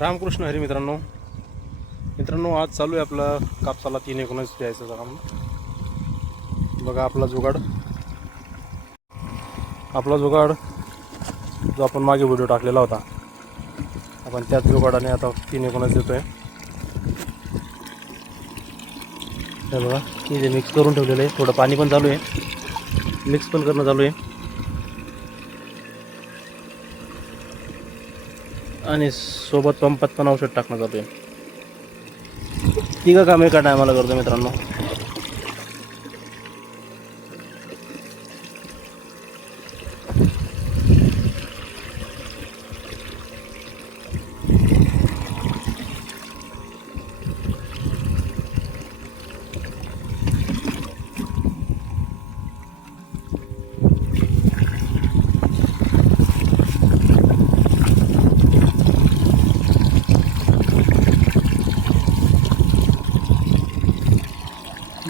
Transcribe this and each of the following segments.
रामकृष्ण हरी मित्रांनो आज चालू आहे आपला कापसाला 3-19 द्यायचं काम. बघा आपला जुगाड जो आपण मागे व्हिडिओ टाकलेला होता, आपण त्याच जुगाडाने आता 3-19 देतोय. हे बघा इथे मिक्स करून ठेवलेलं आहे. थोडं पाणी पण चालू आहे, मिक्स पण करणं चालू आहे आणि सोबत पंपात पण औषध टाकणं चालू आहे. तिघं काम एका टायमाला करतो मित्रांनो.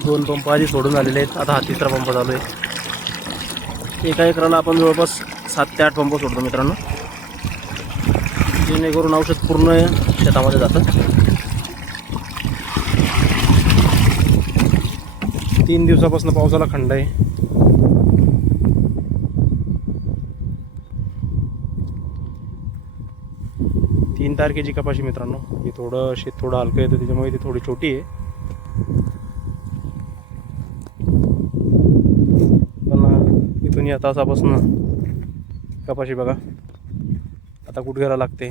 दोन पंप आधी सोडून आलेले आहेत, आता हा तिसरा पंप चालू आहे. एका एकराला आपण जवळपास 7 ते 8 पंप सोडतो मित्रांनो, जेणेकरून औषध पूर्ण शेतामध्ये जातं. 3 दिवसापासून पावसाला खंड आहे. तीन तारखेची कपाशी मित्रांनो. ही थोडं शेत थोडं हलकं येतं, त्याच्यामुळे ती थोडी छोटी आहे. इथून या तासापासून कपाशी बघा आता गुडघ्याला लागते.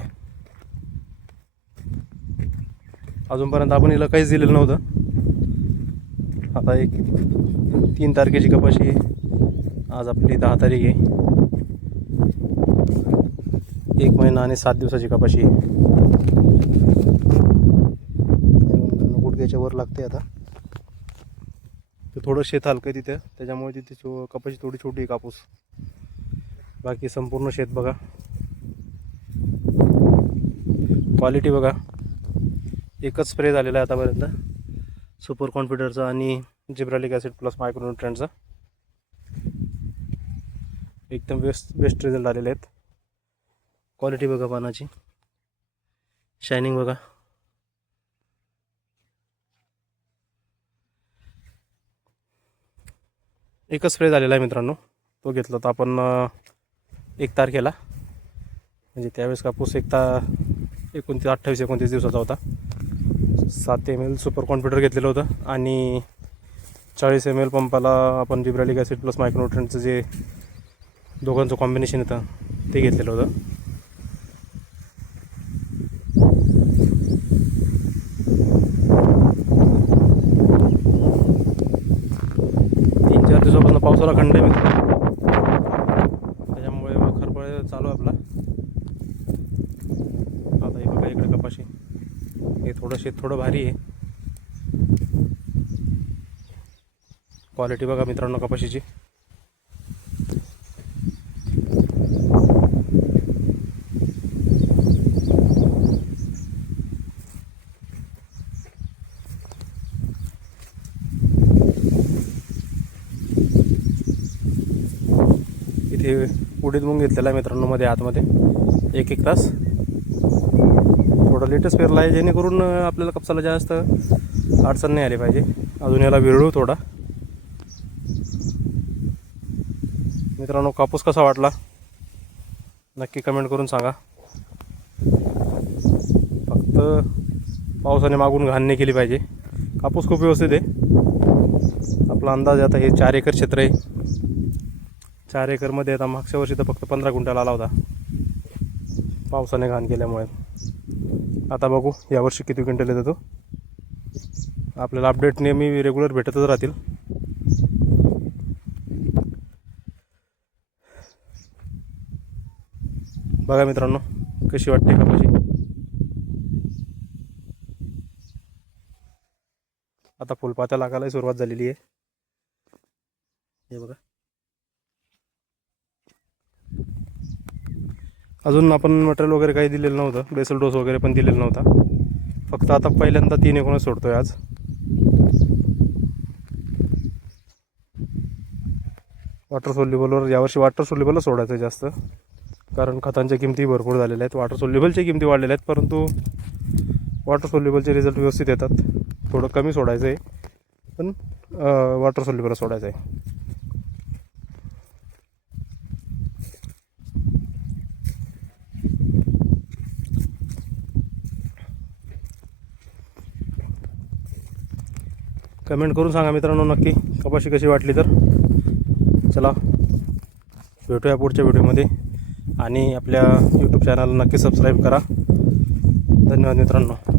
अजूनपर्यंत आपण हिला काहीच दिलेलं नव्हतं. आता 3 तारखेची कपाशी, आज आपली 10 तारीख आहे. 1 महिना आणि 7 दिवसाची कपाशी. गुडघ्याच्या वर लागते. आता थोडं शेत हलकं आहे तिथे, त्याच्यामुळे तिथे कपाशी थोडी छोटी आहे कापूस. बाकी संपूर्ण शेत बघा, क्वालिटी बघा. एकच स्प्रे झालेला आहे आतापर्यंत, सुपर कॉन्फिडरचा आणि जिब्रालिक ॲसिड प्लस मायक्रोन्यूट्रंटचा. एकदम बेस्ट रिझल्ट आलेले आहेत. क्वालिटी बघा पानाची, शायनिंग बघा. एकच स्प्रे झालेला आहे मित्रांनो. तो घेतला होता आपण 1 तारखेला, म्हणजे त्यावेळेस कापूस 28-29 दिवसाचा होता. 7 ml सुपर कॉन्फिडर घेतलेलं होतं आणि 40 ml पंपाला आपण जिब्रालिक ॲसिड प्लस मायक्रोन्यूट्रंटचं जे दोघांचं कॉम्बिनेशन येतं ते घेतलेलं होतं. दिवसापासून पावसाला खंड आहे मित्रांनो, त्याच्यामुळे खरपळ चालू आहे आपला. आता हे बघा इकडे कपाशी, हे थोडं शेत थोडं भारी आहे. क्वालिटी बघा मित्रांनो कपाशीची. इथे उडीद मूग घेतलेला आहे मित्रांनो मध्ये आतमध्ये 1-1 तास. थोडं लेटेस्ट पेरला आहे, जेणेकरून आपल्याला कापसाला जास्त अडचण नाही आली पाहिजे. अजून याला विरळू थोडा. मित्रांनो कापूस कसा वाटला नक्की कमेंट करून सांगा. फक्त पावसाने मागून घाण नाही केली पाहिजे. कापूस खूप व्यवस्थित आहे. आपला अंदाज आता हे 4 एकर क्षेत्र आहे. 4 एकरमध्ये आता मागच्या वर्षी तर फक्त 15 क्विंटल आला होता पावसाने घाण केल्यामुळे. आता बघू यावर्षी किती क्विंटल येतो. आपल्याला अपडेट नेहमी रेग्युलर भेटतच राहतील. बघा मित्रांनो कशी वाटते कपाशी. आता फुलपात्या लागायला सुरुवात झालेली आहे. हे बघा, अजून आपण मटेरियल वगैरे काही दिलेलं नव्हतं, बेसल डोस वगैरे पण दिलेला नव्हता. फक्त आता पहिल्यांदा 3-19 सोडतोय आज. वॉटर सोल्युबलवर यावर्षी वॉटर सोल्युबलच सोडायचं जास्त. कारण खतांच्या किमती भरपूर झालेल्या आहेत, वॉटर सोल्युबलच्या किमती वाढलेल्या आहेत, परंतु वॉटर सोल्युबलचे रिझल्ट व्यवस्थित येतात. थोडं कमी सोडायचं आहे, पण वॉटर सोल्युबल सोडायचं आहे. कमेंट करून सांगा मित्रांनो नक्की कपाशी कशी वाटली तर. चला भेटूया पुढच्या व्हिडिओमध्ये, आणि आपल्या यूट्यूब चॅनलला नक्की सबस्क्राईब करा. धन्यवाद मित्रांनो.